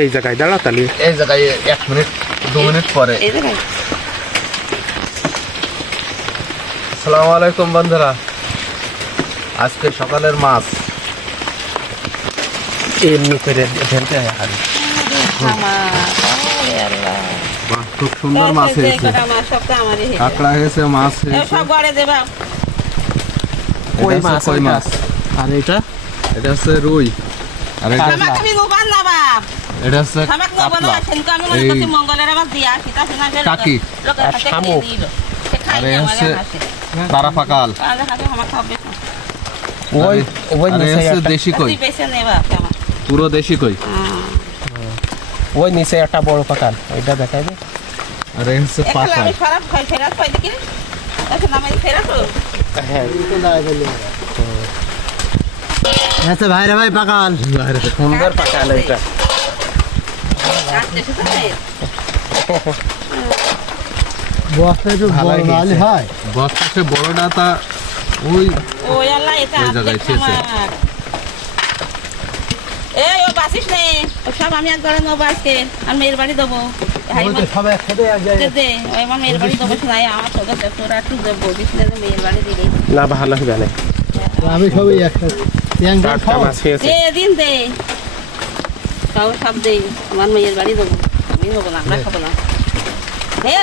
এই জায়গায় দাঁড়া তালি এই জায়গায় এক মিনিট দু মিনিট পরে এই আসসালামু আলাইকুম বন্ধুরা আজকে সকালের মাছ এমনি করে হয় আল্লাহ বাহ, খুব সুন্দর মাছ হয়েছে। কাঁকড়া হয়েছে মাছ হয়েছে কই? মাছ আর এটা এটা হচ্ছে রুই। আর এটা না এটা হচ্ছে কাতলা। না সেনকে আমি মনে এই মঙ্গলের আবার দিয়া সেটা শোনা কাকি। আর শামুক। আরে হচ্ছে আমাদের তারা ফাকাল না। ওই ওই নিচে হচ্ছে দেশি কই? নে পুরো দেশি কই। ওই নিচে একটা বড় পাকান ওইটা দেখাই দে। আর এই হচ্ছে পাকা আমি খারাপ খাই ফেরাত পাই দেখি? এখন আমি ফেরাত হ্যাঁ। আচ্ছা ভাইরা ভাই পাকাল। সুন্দর পাকান ওইটা বস্তা একটু বড় নাহলে হয় বস্তা সে বড়টা তা ওই ওই আল্লাহ এটা ওই জায়গায় ছেঁচে। এই ও বাসিস নে। ও সব আমি একবার নেব আজকে। আর মেয়ের বাড়ি দেবো। হাই ওই একসাথে এক জায়গায় দে। ওই আমার মেয়ের বাড়ি দেবো শোনাই আমার তোরা একটু দেবো। দিস মেয়ের বাড়ি দিলি না ভালো হবে না। আমি সবই একসাথে। টাটকা খাও মাছ খেয়েছে দে দিন দে তাও সব দে আমার মেয়ের বাড়ি দেবো আমি হব না আমরা খাব না হে